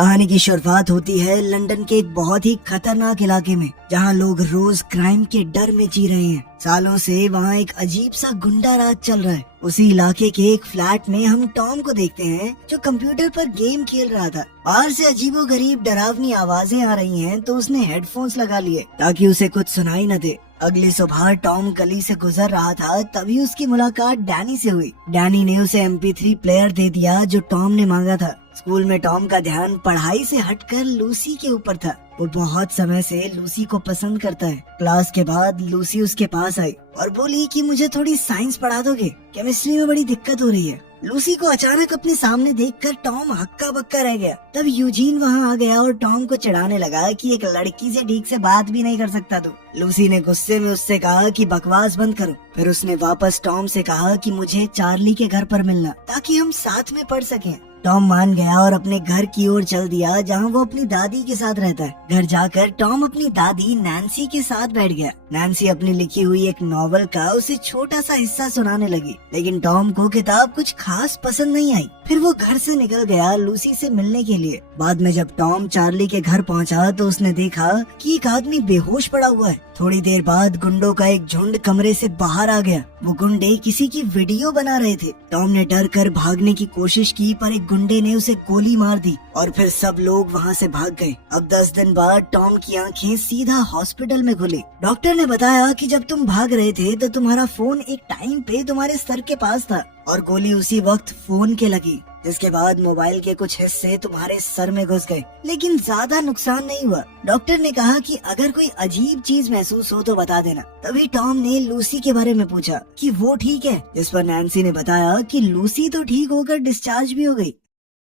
कहानी की शुरुआत होती है लंदन के एक बहुत ही खतरनाक इलाके में, जहां लोग रोज क्राइम के डर में जी रहे हैं। सालों से वहां एक अजीब सा गुंडा राज चल रहा है। उसी इलाके के एक फ्लैट में हम टॉम को देखते हैं, जो कंप्यूटर पर गेम खेल रहा था। बाहर से अजीबोगरीब डरावनी आवाजें आ रही हैं, तो उसने हेडफोन्स लगा लिए ताकि उसे कुछ सुनाई न दे। अगली सुबह टॉम गली से गुजर रहा था, तभी उसकी मुलाकात डैनी से हुई। डैनी ने उसे MP3 प्लेयर दे दिया जो टॉम ने मांगा था। स्कूल में टॉम का ध्यान पढ़ाई से हटकर लूसी के ऊपर था। वो बहुत समय से लूसी को पसंद करता है। क्लास के बाद लूसी उसके पास आई और बोली कि मुझे थोड़ी साइंस पढ़ा दोगे, केमिस्ट्री में बड़ी दिक्कत हो रही है। लूसी को अचानक अपने सामने देखकर टॉम हक्का बक्का रह गया। तब यूजीन वहाँ आ गया और टॉम को चिढ़ाने लगा कि एक लड़की से ठीक से बात भी नहीं कर सकता तू। लूसी ने गुस्से में उससे कहा कि बकवास बंद करो। फिर उसने वापस टॉम से कहा कि मुझे चार्ली के घर पर मिलना ताकि हम साथ में पढ़ सकें। टॉम मान गया और अपने घर की ओर चल दिया, जहां वो अपनी दादी के साथ रहता है। घर जाकर टॉम अपनी दादी नैन्सी के साथ बैठ गया। नैन्सी अपनी लिखी हुई एक नॉवल का उसे छोटा सा हिस्सा सुनाने लगी, लेकिन टॉम को किताब कुछ खास पसंद नहीं आई। फिर वो घर से निकल गया लूसी से मिलने के लिए। बाद में जब टॉम चार्ली के घर पहुंचा तो उसने देखा कि एक आदमी बेहोश पड़ा हुआ है। थोड़ी देर बाद गुंडों का एक झुंड कमरे से बाहर आ गया। वो गुंडे किसी की वीडियो बना रहे थे। टॉम ने डर कर भागने की कोशिश की, पर एक गुंडे ने उसे गोली मार दी और फिर सब लोग वहाँ से भाग गए। अब 10 दिन बाद टॉम की आंखें सीधा हॉस्पिटल में खुली। डॉक्टर ने बताया कि जब तुम भाग रहे थे तो तुम्हारा फोन एक टाइम पे तुम्हारे सर के पास था और गोली उसी वक्त फोन के लगी, जिसके बाद मोबाइल के कुछ हिस्से तुम्हारे सर में घुस गए, लेकिन ज्यादा नुकसान नहीं हुआ। डॉक्टर ने कहा कि अगर कोई अजीब चीज महसूस हो तो बता देना। तभी टॉम ने लूसी के बारे में पूछा कि वो ठीक है, जिस पर नैन्सी ने बताया कि लूसी तो ठीक होकर डिस्चार्ज भी हो गई।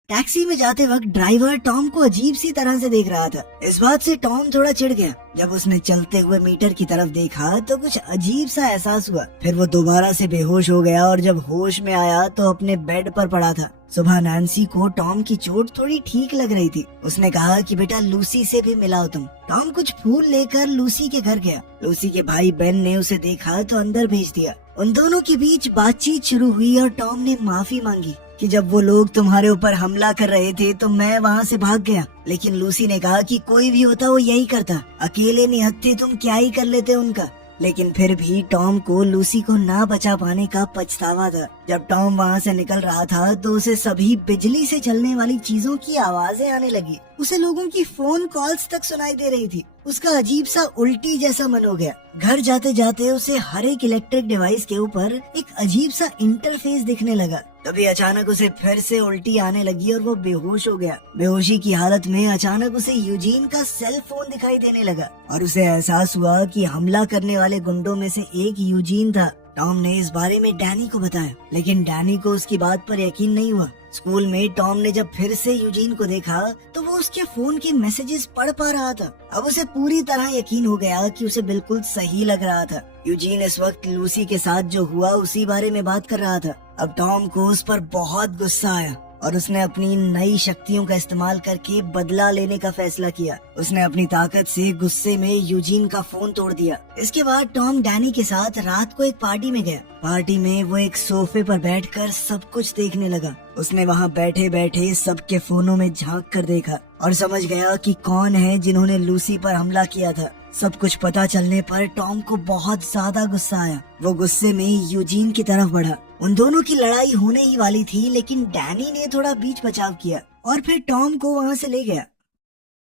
टैक्सी में जाते वक्त ड्राइवर टॉम को अजीब सी तरह से देख रहा था। इस बात से टॉम थोड़ा चिढ़ गया। जब उसने चलते हुए मीटर की तरफ देखा तो कुछ अजीब सा एहसास हुआ। फिर वो दोबारा से बेहोश हो गया और जब होश में आया तो अपने बेड पर पड़ा था। सुबह नैन्सी को टॉम की चोट थोड़ी ठीक लग रही थी। उसने कहा कि बेटा लूसी से भी मिलाओ तुम। टॉम कुछ फूल लेकर लूसी के घर गया। लूसी के भाई बेन ने उसे देखा तो अंदर भेज दिया। उन दोनों के बीच बातचीत शुरू हुई और टॉम ने माफी मांगी कि जब वो लोग तुम्हारे ऊपर हमला कर रहे थे तो मैं वहाँ से भाग गया, लेकिन लूसी ने कहा कि कोई भी होता वो यही करता, अकेले निहत्थे तुम क्या ही कर लेते उनका। लेकिन फिर भी टॉम को लूसी को ना बचा पाने का पछतावा था। जब टॉम वहाँ से निकल रहा था तो उसे सभी बिजली से चलने वाली चीजों की आवाजें आने लगी। उसे लोगों की फोन कॉल्स तक सुनाई दे रही थी। उसका अजीब सा उल्टी जैसा मन हो गया। घर जाते जाते उसे हर एक इलेक्ट्रिक डिवाइस के ऊपर एक अजीब सा इंटरफेस दिखने लगा। तभी अचानक उसे फिर से उल्टी आने लगी और वो बेहोश हो गया। बेहोशी की हालत में अचानक उसे यूजीन का सेल फोन दिखाई देने लगा और उसे एहसास हुआ कि हमला करने वाले गुंडों में से एक यूजीन था। टॉम ने इस बारे में डैनी को बताया, लेकिन डैनी को उसकी बात पर यकीन नहीं हुआ। स्कूल में टॉम ने जब फिर से यूजीन को देखा तो वो उसके फोन के मैसेजेस पढ़ पा रहा था। अब उसे पूरी तरह यकीन हो गया कि उसे बिल्कुल सही लग रहा था। यूजीन इस वक्त लूसी के साथ जो हुआ उसी बारे में बात कर रहा था। अब टॉम को उस पर बहुत गुस्सा आया और उसने अपनी नई शक्तियों का इस्तेमाल करके बदला लेने का फैसला किया। उसने अपनी ताकत से गुस्से में यूजीन का फोन तोड़ दिया। इसके बाद टॉम डैनी के साथ रात को एक पार्टी में गया। पार्टी में वो एक सोफे पर बैठकर सब कुछ देखने लगा। उसने वहाँ बैठे बैठे सबके फोनों में झांक कर देखा और समझ गया कि कौन है जिन्होंने लूसी पर हमला किया था। सब कुछ पता चलने पर टॉम को बहुत ज्यादा गुस्सा आया। वो गुस्से में यूजीन की तरफ बढ़ा। उन दोनों की लड़ाई होने ही वाली थी, लेकिन डैनी ने थोड़ा बीच बचाव किया और फिर टॉम को वहाँ से ले गया।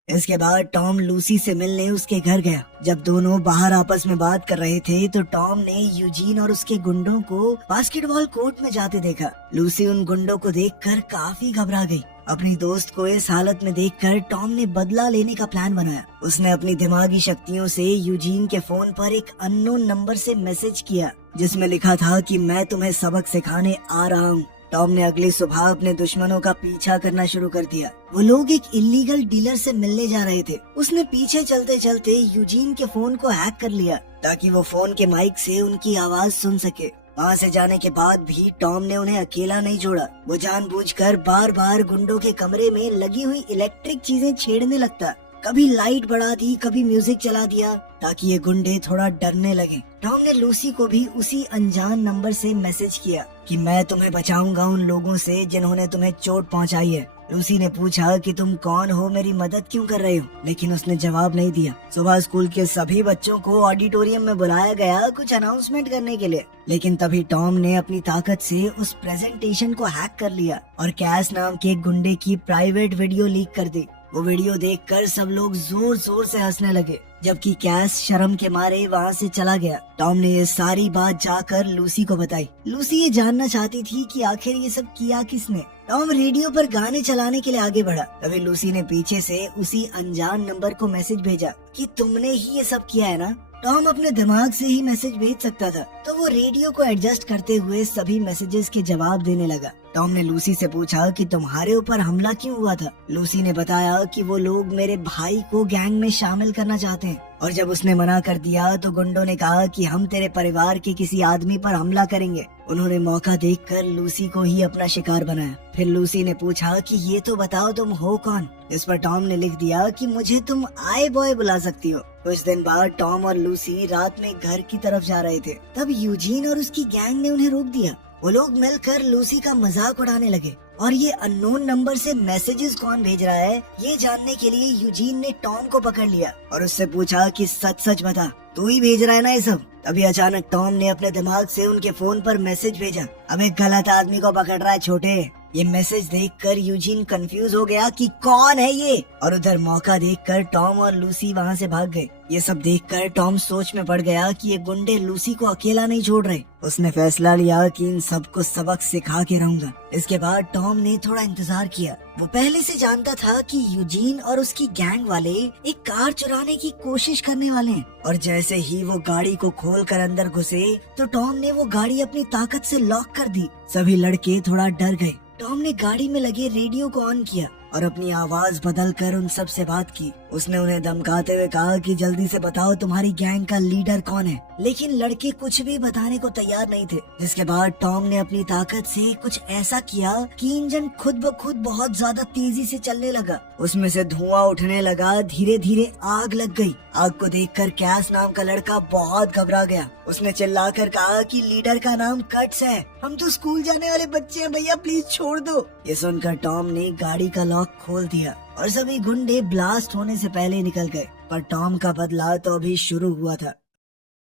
इसके बाद टॉम लूसी से मिलने उसके घर गया। जब दोनों बाहर आपस में बात कर रहे थे तो टॉम ने यूजीन और उसके गुंडों को बास्केटबॉल कोर्ट में जाते देखा। लूसी उन गुंडों को देखकर काफी घबरा गई। अपनी दोस्त को इस हालत में देखकर टॉम ने बदला लेने का प्लान बनाया। उसने अपनी दिमागी शक्तियों से यूजीन के फोन पर एक अननोन नंबर से मैसेज किया, जिसमें लिखा था कि मैं तुम्हें सबक सिखाने आ रहा हूँ। टॉम ने अगली सुबह अपने दुश्मनों का पीछा करना शुरू कर दिया। वो लोग एक इलीगल डीलर से मिलने जा रहे थे। उसने पीछे चलते चलते यूजीन के फोन को हैक कर लिया ताकि वो फोन के माइक से उनकी आवाज सुन सके। वहाँ से जाने के बाद भी टॉम ने उन्हें अकेला नहीं छोड़ा। वो जानबूझकर बार बार गुंडों के कमरे में लगी हुई इलेक्ट्रिक चीजें छेड़ने लगता। कभी लाइट बढ़ा दी, कभी म्यूजिक चला दिया ताकि ये गुंडे थोड़ा डरने लगे। टॉम ने लूसी को भी उसी अनजान नंबर से मैसेज किया कि मैं तुम्हें बचाऊंगा उन लोगों से जिन्होंने तुम्हें चोट पहुंचाई है। लूसी ने पूछा कि तुम कौन हो, मेरी मदद क्यों कर रहे हो, लेकिन उसने जवाब नहीं दिया। सुबह स्कूल के सभी बच्चों को ऑडिटोरियम में बुलाया गया कुछ अनाउंसमेंट करने के लिए, लेकिन तभी टॉम ने अपनी ताकत से उस प्रेजेंटेशन को हैक कर लिया और कैस नाम के एक गुंडे की प्राइवेट वीडियो लीक कर दी। वो वीडियो देखकर सब लोग जोर जोर से हंसने लगे, जबकि कैस शर्म के मारे वहाँ से चला गया। टॉम ने ये सारी बात जाकर लूसी को बताई। लूसी ये जानना चाहती थी कि आखिर ये सब किया किसने। टॉम रेडियो पर गाने चलाने के लिए आगे बढ़ा, तभी लूसी ने पीछे से उसी अनजान नंबर को मैसेज भेजा कि तुमने ही ये सब किया है ना। टॉम अपने दिमाग से ही मैसेज भेज सकता था, तो वो रेडियो को एडजस्ट करते हुए सभी मैसेजेस के जवाब देने लगा। टॉम ने लूसी से पूछा कि तुम्हारे ऊपर हमला क्यों हुआ था। लूसी ने बताया कि वो लोग मेरे भाई को गैंग में शामिल करना चाहते हैं, और जब उसने मना कर दिया तो गुंडों ने कहा कि हम तेरे परिवार के किसी आदमी पर हमला करेंगे। उन्होंने मौका देखकर लूसी को ही अपना शिकार बनाया। फिर लूसी ने पूछा कि ये तो बताओ तुम हो कौन। इस पर टॉम ने लिख दिया कि मुझे तुम आई बॉय बुला सकती हो। कुछ दिन बाद टॉम और लूसी रात में घर की तरफ जा रहे थे, तब यूजीन और उसकी गैंग ने उन्हें रोक दिया। वो लोग मिलकर लूसी का मजाक उड़ाने लगे और ये अननोन नंबर से मैसेजेस कौन भेज रहा है ये जानने के लिए यूजीन ने टॉम को पकड़ लिया और उससे पूछा कि सच सच बता, तू ही भेज रहा है ना ये सब। तभी अचानक टॉम ने अपने दिमाग से उनके फोन पर मैसेज भेजा, अब एक गलत आदमी को पकड़ रहा है छोटे। ये मैसेज देखकर यूजीन कंफ्यूज हो गया कि कौन है ये, और उधर मौका देखकर टॉम और लूसी वहाँ से भाग गए। ये सब देखकर टॉम सोच में पड़ गया कि ये गुंडे लूसी को अकेला नहीं छोड़ रहे। उसने फैसला लिया कि इन सबको सबक सिखा के रहूंगा। इसके बाद टॉम ने थोड़ा इंतजार किया। वो पहले से जानता था कि यूजीन और उसकी गैंग वाले एक कार चुराने की कोशिश करने वाले हैं, और जैसे ही वो गाड़ी को खोलकर अंदर घुसे तो टॉम ने वो गाड़ी अपनी ताकत से लॉक कर दी। सभी लड़के थोड़ा डर गए। टॉम ने गाड़ी में लगे रेडियो को ऑन किया और अपनी आवाज बदलकर उन सब से बात की। उसने उन्हें धमकाते हुए कहा कि जल्दी से बताओ तुम्हारी गैंग का लीडर कौन है, लेकिन लड़के कुछ भी बताने को तैयार नहीं थे। जिसके बाद टॉम ने अपनी ताकत से कुछ ऐसा किया कि इंजन खुद ब खुद बहुत ज्यादा तेजी से चलने लगा। उसमें से धुआं उठने लगा, धीरे धीरे आग लग गई। आग को देखकर कैस नाम का लड़का बहुत घबरा गया। उसने चिल्लाकर कहा कि लीडर का नाम कट्स है, हम तो स्कूल जाने वाले बच्चे हैं भैया, प्लीज छोड़ दो। ये सुनकर टॉम ने गाड़ी का लॉक खोल दिया और सभी गुंडे ब्लास्ट होने से पहले निकल गए। पर टॉम का बदला तो अभी शुरू हुआ था।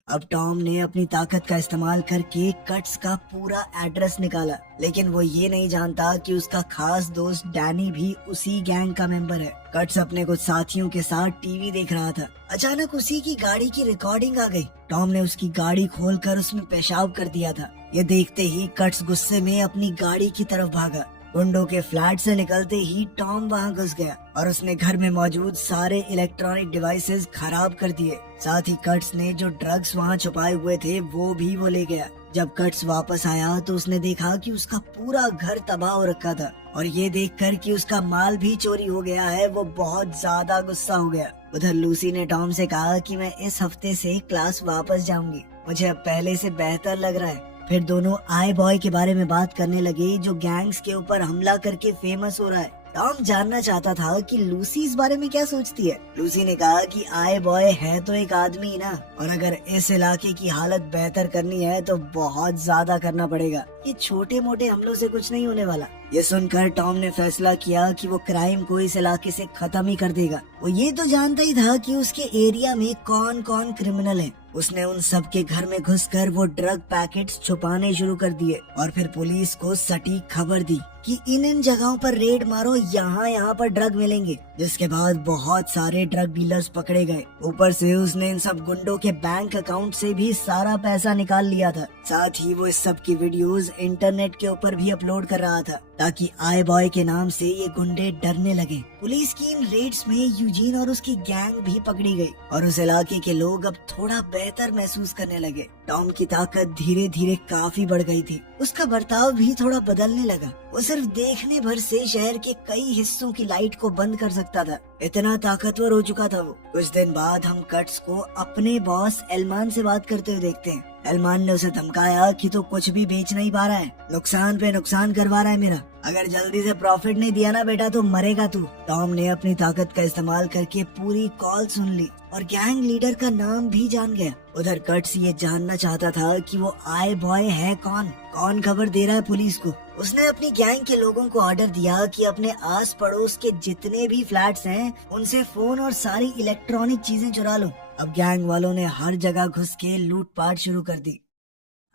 अब टॉम ने अपनी ताकत का इस्तेमाल करके कट्स का पूरा एड्रेस निकाला, लेकिन वो ये नहीं जानता कि उसका खास दोस्त डैनी भी उसी गैंग का मेंबर है। कट्स अपने कुछ साथियों के साथ टीवी देख रहा था। अचानक उसी की गाड़ी की रिकॉर्डिंग आ गई। टॉम ने उसकी गाड़ी खोलकर उसमें पेशाब कर दिया था। ये देखते ही कट्स गुस्से में अपनी गाड़ी की तरफ भागा। गुंडों के फ्लैट से निकलते ही टॉम वहां घुस गया और उसने घर में मौजूद सारे इलेक्ट्रॉनिक डिवाइसेस खराब कर दिए। साथ ही कट्स ने जो ड्रग्स वहां छुपाए हुए थे वो ले गया। जब कट्स वापस आया तो उसने देखा कि उसका पूरा घर तबाह हो रखा था, और ये देखकर कि उसका माल भी चोरी हो गया है वो बहुत ज्यादा गुस्सा हो गया। उधर लूसी ने टॉम से कहा कि मैं इस हफ्ते से क्लास वापस जाऊंगी, मुझे अब पहले से बेहतर लग रहा है। फिर दोनों आई बॉय के बारे में बात करने लगे जो गैंग्स के ऊपर हमला करके फेमस हो रहा है। टॉम जानना चाहता था कि लूसी इस बारे में क्या सोचती है। लूसी ने कहा कि आई बॉय है तो एक आदमी ना, और अगर इस इलाके की हालत बेहतर करनी है तो बहुत ज्यादा करना पड़ेगा, ये छोटे मोटे हमलों से कुछ नहीं होने वाला। ये सुनकर टॉम ने फैसला किया कि वो क्राइम को इस इलाके से खत्म ही कर देगा। वो ये तो जानता ही था कि उसके एरिया में कौन कौन क्रिमिनल है। उसने उन सब के घर में घुसकर वो ड्रग पैकेट्स छुपाने शुरू कर दिए और फिर पुलिस को सटीक खबर दी कि इन जगहों पर रेड मारो, यहाँ पर ड्रग मिलेंगे। जिसके बाद बहुत सारे ड्रग डीलर्स पकड़े गए। ऊपर से उसने इन सब गुंडों के बैंक अकाउंट से भी सारा पैसा निकाल लिया था। साथ ही वो इस सब की वीडियोस इंटरनेट के ऊपर भी अपलोड कर रहा था ताकि आई बॉय के नाम से ये गुंडे डरने लगे। पुलिस की इन रेड्स में यूजीन और उसकी गैंग भी पकड़ी गई और उस इलाके के लोग अब थोड़ा बेहतर महसूस करने लगे। टॉम की ताकत धीरे धीरे काफी बढ़ गई थी। उसका बर्ताव भी थोड़ा बदलने लगा। वो सिर्फ देखने भर से शहर के कई हिस्सों की लाइट को बंद कर सकता था। इतना ताकतवर हो चुका था वो। कुछ दिन बाद हम कट्स को अपने बॉस एलमान से बात करते हुए देखते हैं। एलमान ने उसे धमकाया कि तू कुछ भी बेच नहीं पा रहा है, नुकसान पे नुकसान करवा रहा है मेरा। अगर जल्दी से प्रॉफिट नहीं दिया ना बेटा तो मरेगा तू। टॉम ने अपनी ताकत का इस्तेमाल करके पूरी कॉल सुन ली और गैंग लीडर का नाम भी जान गया। उधर कट्स ये जानना चाहता था कि वो आई बॉय है कौन खबर दे रहा है पुलिस को। उसने अपनी गैंग के लोगों को ऑर्डर दिया कि अपने आस पड़ोस के जितने भी फ्लैट्स हैं उनसे फोन और सारी इलेक्ट्रॉनिक चीजें चुरा लो। अब गैंग वालों ने हर जगह घुस के लूटपाट शुरू कर दी।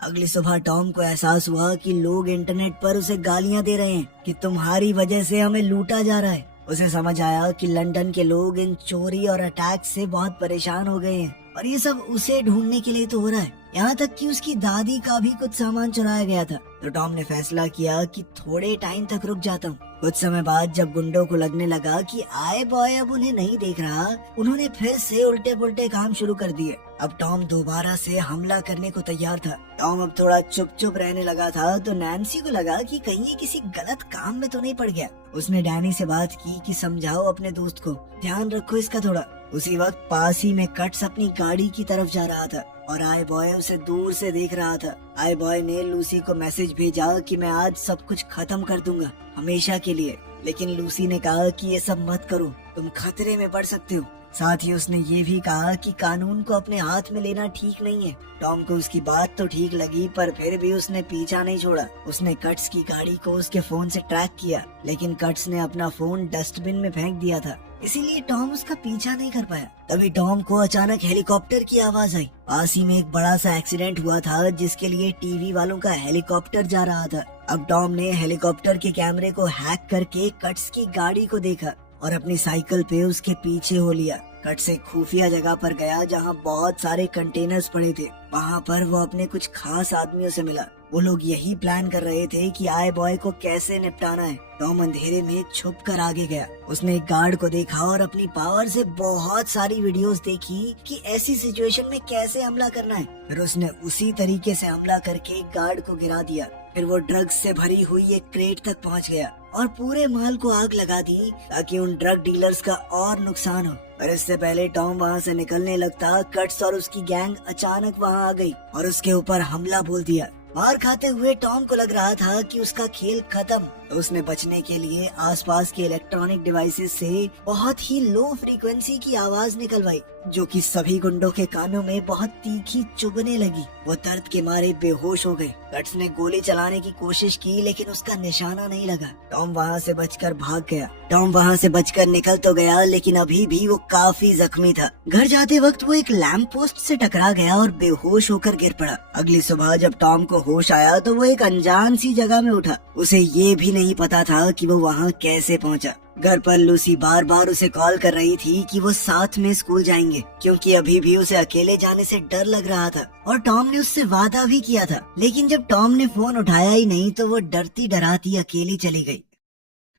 अगली सुबह टॉम को एहसास हुआ कि लोग इंटरनेट पर उसे गालियां दे रहे हैं कि तुम्हारी वजह से हमें लूटा जा रहा है। उसे समझ आया कि लंदन के लोग इन चोरी और अटैक से बहुत परेशान हो गए हैं और ये सब उसे ढूंढने के लिए तो हो रहा है। यहाँ तक कि उसकी दादी का भी कुछ सामान चुराया गया था। तो टॉम ने फैसला किया कि थोड़े टाइम तक रुक जाता हूँ। कुछ समय बाद जब गुंडों को लगने लगा कि आई बॉय अब उन्हें नहीं देख रहा, उन्होंने फिर से उल्टे पुल्टे काम शुरू कर दिए। अब टॉम दोबारा से हमला करने को तैयार था। टॉम अब थोड़ा चुप रहने लगा था तो नैन्सी को लगा कि कहीं ये किसी गलत काम में तो नहीं पड़ गया। उसने डैनी से बात की कि समझाओ अपने दोस्त को, ध्यान रखो इसका थोड़ा। उसी वक्त पास ही में कट्स अपनी गाड़ी की तरफ जा रहा था और आई बॉय उसे दूर से देख रहा था। आई बॉय ने लूसी को मैसेज भेजा कि मैं आज सब कुछ खत्म कर दूंगा हमेशा के लिए, लेकिन लूसी ने कहा कि ये सब मत करो, तुम खतरे में पड़ सकते हो। साथ ही उसने ये भी कहा कि कानून को अपने हाथ में लेना ठीक नहीं है। टॉम को उसकी बात तो ठीक लगी पर फिर भी उसने पीछा नहीं छोड़ा। उसने कट्स की गाड़ी को उसके फोन से ट्रैक किया, लेकिन कट्स ने अपना फोन डस्टबिन में फेंक दिया था, इसीलिए टॉम उसका पीछा नहीं कर पाया। तभी टॉम को अचानक हेलीकॉप्टर की आवाज आई। पास ही में एक बड़ा सा एक्सीडेंट हुआ था जिसके लिए टीवी वालों का हेलीकॉप्टर जा रहा था। अब टॉम ने हेलीकॉप्टर के कैमरे को हैक करके कट्स की गाड़ी को देखा और अपनी साइकिल पे उसके पीछे हो लिया। कट्स एक खुफिया जगह पर गया जहाँ बहुत सारे कंटेनर्स पड़े थे। वहाँ पर वो अपने कुछ खास आदमियों से मिला। वो लोग यही प्लान कर रहे थे कि आई बॉय को कैसे निपटाना है। टॉम अंधेरे में छुप कर आगे गया। उसने एक गार्ड को देखा और अपनी पावर से बहुत सारी वीडियोस देखी कि ऐसी सिचुएशन में कैसे हमला करना है। फिर उसने उसी तरीके से हमला करके एक गार्ड को गिरा दिया। फिर वो ड्रग्स से भरी हुई एक क्रेट तक पहुंच गया और पूरे माल को आग लगा दी ताकि उन ड्रग डीलर्स का और नुकसान हो। पर इससे पहले टॉम वहाँ से निकलने लगता, कट्स और उसकी गैंग अचानक वहाँ आ गई और उसके ऊपर हमला बोल दिया। मार खाते हुए टॉम को लग रहा था कि उसका खेल खत्म, तो उसने बचने के लिए आसपास के इलेक्ट्रॉनिक डिवाइसेस से बहुत ही लो फ्रीक्वेंसी की आवाज निकलवाई, जो कि सभी गुंडों के कानों में बहुत तीखी चुभने लगी। वो दर्द के मारे बेहोश हो गए। कट्स ने गोली चलाने की कोशिश की लेकिन उसका निशाना नहीं लगा। टॉम वहाँ से बचकर भाग गया। टॉम वहाँ से बचकर निकल तो गया लेकिन अभी भी वो काफी जख्मी था। घर जाते वक्त वो एक लैंप पोस्ट से टकरा गया और बेहोश होकर गिर पड़ा। अगली सुबह जब टॉम को होश आया तो वो एक अनजान सी जगह में उठा। उसे ये भी नहीं पता था कि वो वहाँ कैसे पहुँचा। घर पर लूसी बार बार उसे कॉल कर रही थी कि वो साथ में स्कूल जाएंगे, क्योंकि अभी भी उसे अकेले जाने से डर लग रहा था और टॉम ने उससे वादा भी किया था। लेकिन जब टॉम ने फोन उठाया ही नहीं तो वो डरती डराती अकेली चली गई।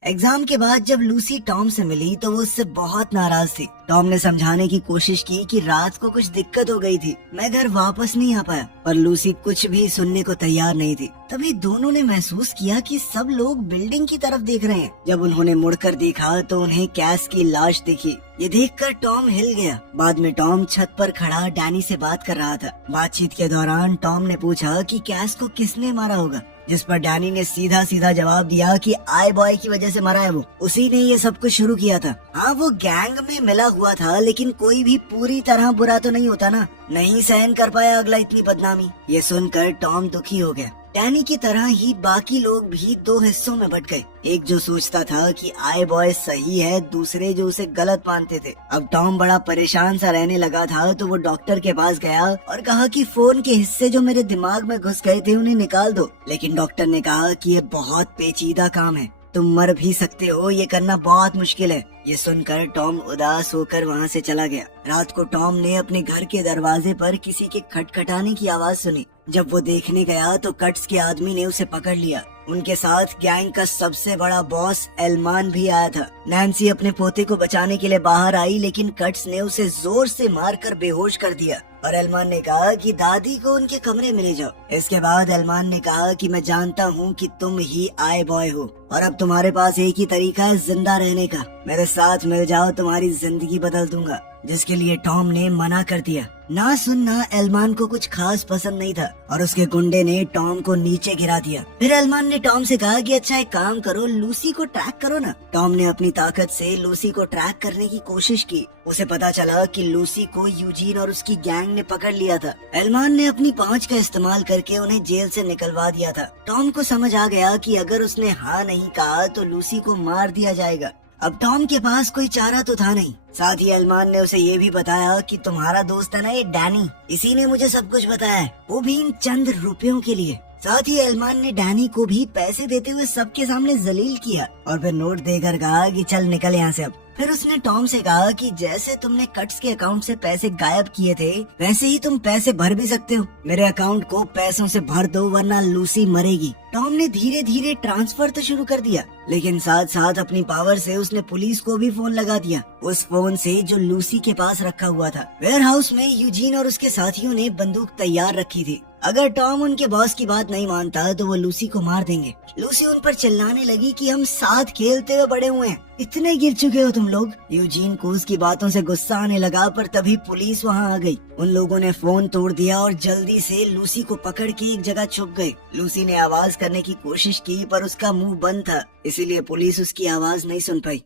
एग्जाम के बाद जब लूसी टॉम से मिली तो वो उससे बहुत नाराज थी। टॉम ने समझाने की कोशिश की कि रात को कुछ दिक्कत हो गई थी, मैं घर वापस नहीं आ पाया, पर लूसी कुछ भी सुनने को तैयार नहीं थी। तभी दोनों ने महसूस किया कि सब लोग बिल्डिंग की तरफ देख रहे हैं। जब उन्होंने मुड़कर देखा तो उन्हें कैस की लाश दिखी। ये देखकर टॉम हिल गया। बाद में टॉम छत पर खड़ा डैनी से बात कर रहा था। बातचीत के दौरान टॉम ने पूछा कि कैस को किसने मारा होगा, जिस पर डैनी ने सीधा सीधा जवाब दिया कि आई बॉय की वजह से मरा है वो, उसी ने ये सब कुछ शुरू किया था। हाँ, वो गैंग में मिला हुआ था लेकिन कोई भी पूरी तरह बुरा तो नहीं होता ना, नहीं सहन कर पाया अगला इतनी बदनामी। ये सुनकर टॉम दुखी हो गया। डैनी की तरह ही बाकी लोग भी दो हिस्सों में बट गए। एक जो सोचता था कि आई बॉय सही है, दूसरे जो उसे गलत मानते थे। अब टॉम बड़ा परेशान सा रहने लगा था तो वो डॉक्टर के पास गया और कहा कि फोन के हिस्से जो मेरे दिमाग में घुस गए थे उन्हें निकाल दो। लेकिन डॉक्टर ने कहा कि ये बहुत पेचीदा काम है, तुम मर भी सकते हो, ये करना बहुत मुश्किल है। ये सुनकर टॉम उदास होकर वहाँ से चला गया। रात को टॉम ने अपने घर के दरवाजे पर किसी के खटखटाने की आवाज सुनी। जब वो देखने गया तो कट्स के आदमी ने उसे पकड़ लिया। उनके साथ गैंग का सबसे बड़ा बॉस एलमान भी आया था। नैन्सी अपने पोते को बचाने के लिए बाहर आई लेकिन कट्स ने उसे जोर से मारकर बेहोश कर दिया और एलमान ने कहा कि दादी को उनके कमरे में ले जाओ। इसके बाद एलमान ने कहा कि मैं जानता हूँ कि तुम ही आई बॉय हो और अब तुम्हारे पास एक ही तरीका है जिंदा रहने का, मेरे साथ मिल जाओ, तुम्हारी जिंदगी बदल दूंगा। जिसके लिए टॉम ने मना कर दिया। ना सुनना एलमान को कुछ खास पसंद नहीं था और उसके गुंडे ने टॉम को नीचे गिरा दिया। फिर एलमान ने टॉम से कहा कि अच्छा एक काम करो, लूसी को ट्रैक करो ना। टॉम ने अपनी ताकत से लूसी को ट्रैक करने की कोशिश की। उसे पता चला कि लूसी को यूजीन और उसकी गैंग ने पकड़ लिया था। एलमान ने अपनी पहुंच का इस्तेमाल करके उन्हें जेल से निकलवा दिया था। टॉम को समझ आ गया कि अगर उसने हाँ नहीं कहा तो लूसी को मार दिया जाएगा। अब टॉम के पास कोई चारा तो था नहीं। साथ ही एलमान ने उसे ये भी बताया कि तुम्हारा दोस्त है ना ये डैनी, इसी ने मुझे सब कुछ बताया है, वो भी इन चंद रुपयों के लिए। साथ ही एलमान ने डैनी को भी पैसे देते हुए सबके सामने जलील किया और फिर नोट देकर कहा कि चल निकल यहाँ से अब। फिर उसने टॉम से कहा कि जैसे तुमने कट्स के अकाउंट से पैसे गायब किए थे वैसे ही तुम पैसे भर भी सकते हो। मेरे अकाउंट को पैसों से भर दो वरना लूसी मरेगी। टॉम ने धीरे धीरे ट्रांसफर तो शुरू कर दिया, लेकिन साथ साथ अपनी पावर से उसने पुलिस को भी फोन लगा दिया, उस फोन से जो लूसी के पास रखा हुआ था। वेयर हाउस में यूजीन और उसके साथियों ने बंदूक तैयार रखी थी। अगर टॉम उनके बॉस की बात नहीं मानता तो वो लूसी को मार देंगे। लूसी उन पर चिल्लाने लगी कि हम साथ खेलते हुए बड़े हुए हैं, इतने गिर चुके हो तुम लोग। यूजीन को उसकी बातों से गुस्सा आने लगा, पर तभी पुलिस वहाँ आ गई। उन लोगों ने फोन तोड़ दिया और जल्दी से लूसी को पकड़ के एक जगह छुप गए। लूसी ने आवाज करने की कोशिश की पर उसका मुंह बंद था, इसीलिए पुलिस उसकी आवाज नहीं सुन पाई।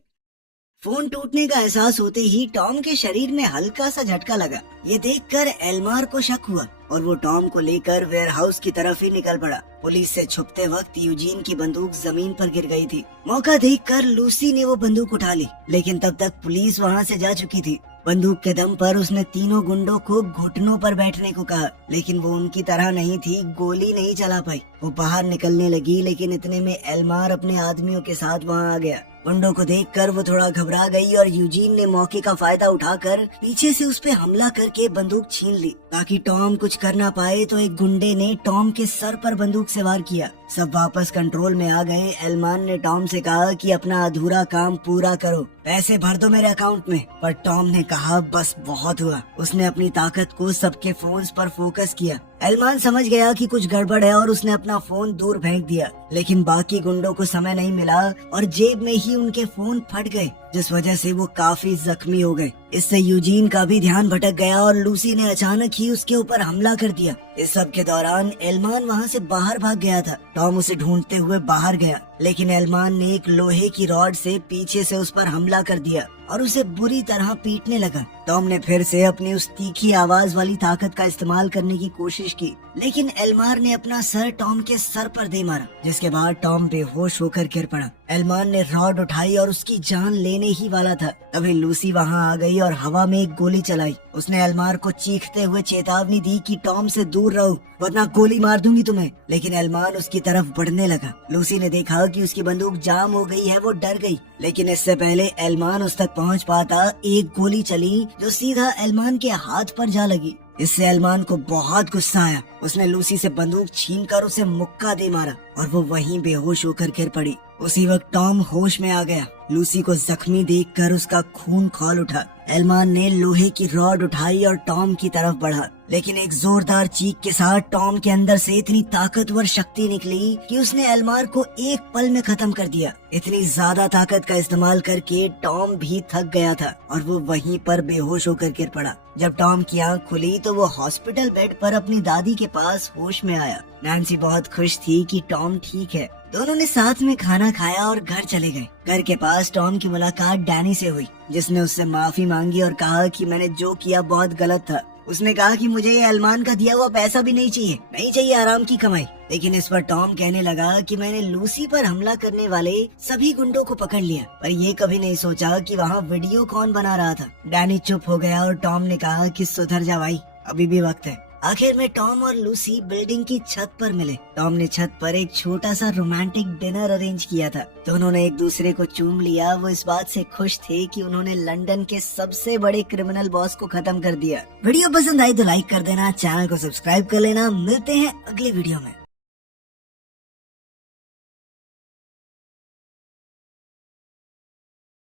फोन टूटने का एहसास होते ही टॉम के शरीर में हल्का सा झटका लगा। ये देखकर एल्मार को शक हुआ और वो टॉम को लेकर वेयरहाउस की तरफ ही निकल पड़ा। पुलिस से छुपते वक्त यूजीन की बंदूक जमीन पर गिर गई थी। मौका देखकर लूसी ने वो बंदूक उठा ली, लेकिन तब तक पुलिस वहाँ से जा चुकी थी। बंदूक के दम पर उसने तीनों गुंडों को घुटनों पर बैठने को कहा, लेकिन वो उनकी तरह नहीं थी, गोली नहीं चला पाई। वो बाहर निकलने लगी, लेकिन इतने में एल्मार अपने आदमियों के साथ वहाँ आ गया। गुंडों को देखकर वो थोड़ा घबरा गई और यूजीन ने मौके का फायदा उठाकर पीछे से उस पे हमला करके बंदूक छीन ली। ताकि टॉम कुछ कर ना पाए तो एक गुंडे ने टॉम के सर पर बंदूक से वार किया। सब वापस कंट्रोल में आ गए। एल्मान ने टॉम से कहा कि अपना अधूरा काम पूरा करो, पैसे भर दो मेरे अकाउंट में। पर टॉम ने कहा बस बहुत हुआ। उसने अपनी ताकत को सबके फोन्स पर फोकस किया। एल्मान समझ गया कि कुछ गड़बड़ है और उसने अपना फोन दूर फेंक दिया, लेकिन बाकी गुंडों को समय नहीं मिला और जेब में ही उनके फोन फट गए, जिस वजह से वो काफी जख्मी हो गए। इससे यूजीन का भी ध्यान भटक गया और लूसी ने अचानक ही उसके ऊपर हमला कर दिया। इस सब के दौरान एल्मान वहाँ से बाहर भाग गया था। टॉम उसे ढूंढते हुए बाहर गया, लेकिन एल्मान ने एक लोहे की रॉड से पीछे से उस पर हमला कर दिया और उसे बुरी तरह पीटने लगा। टॉम ने फिर से अपनी उस तीखी आवाज वाली ताकत का इस्तेमाल करने की कोशिश की, लेकिन एल्मार ने अपना सर टॉम के सर पर दे मारा, जिसके बाद टॉम बेहोश होकर गिर पड़ा। एल्मान ने रॉड उठाई और उसकी जान लेने ही वाला था, तभी लूसी वहाँ आ गई और हवा में एक गोली चलाई। उसने एल्मार को चीखते हुए चेतावनी दी कि टॉम से दूर रहो वरना गोली मार दूंगी तुम्हें, लेकिन एल्मान उसकी तरफ बढ़ने लगा। लूसी ने देखा कि उसकी बंदूक जाम हो गई है, वो डर गई, लेकिन इससे पहले एल्मान उस तक पहुँच पाता एक गोली चली जो सीधा एल्मान के हाथ पर जा लगी। इससे एल्मान को बहुत गुस्सा आया। उसने लूसी से बंदूक छीनकर उसे मुक्का दे मारा और वो वहीं बेहोश होकर गिर पड़ी। उसी वक्त टॉम होश में आ गया। लूसी को जख्मी देखकर उसका खून खौल उठा। एल्मान ने लोहे की रॉड उठाई और टॉम की तरफ बढ़ा, लेकिन एक जोरदार चीख के साथ टॉम के अंदर से इतनी ताकतवर शक्ति निकली कि उसने एल्मार को एक पल में खत्म कर दिया। इतनी ज्यादा ताकत का इस्तेमाल करके टॉम भी थक गया था और वो वहीं पर बेहोश होकर गिर पड़ा। जब टॉम की आंख खुली तो वो हॉस्पिटल बेड पर अपनी दादी के पास होश में आया। नैन्सी बहुत खुश थी कि टॉम ठीक है। दोनों ने साथ में खाना खाया और घर चले गए। घर के पास टॉम की मुलाकात डैनी से हुई, जिसने उससे माफी मांगी और कहा कि मैंने जो किया बहुत गलत था। उसने कहा कि मुझे ये एल्मान का दिया हुआ पैसा भी नहीं चाहिए आराम की कमाई। लेकिन इस पर टॉम कहने लगा कि मैंने लूसी पर हमला करने वाले सभी गुंडों को पकड़ लिया, पर ये कभी नहीं सोचा कि वहाँ वीडियो कौन बना रहा था। डैनी चुप हो गया और टॉम ने कहा कि सुधर जा भाई, अभी भी वक्त है। आखिर में टॉम और लूसी बिल्डिंग की छत पर मिले। टॉम ने छत पर एक छोटा सा रोमांटिक डिनर अरेंज किया था। दोनों ने एक दूसरे को चूम लिया। वो इस बात से खुश थे कि उन्होंने लंदन के सबसे बड़े क्रिमिनल बॉस को खत्म कर दिया। वीडियो पसंद आई तो लाइक कर देना, चैनल को सब्सक्राइब कर लेना। मिलते हैं अगले वीडियो में।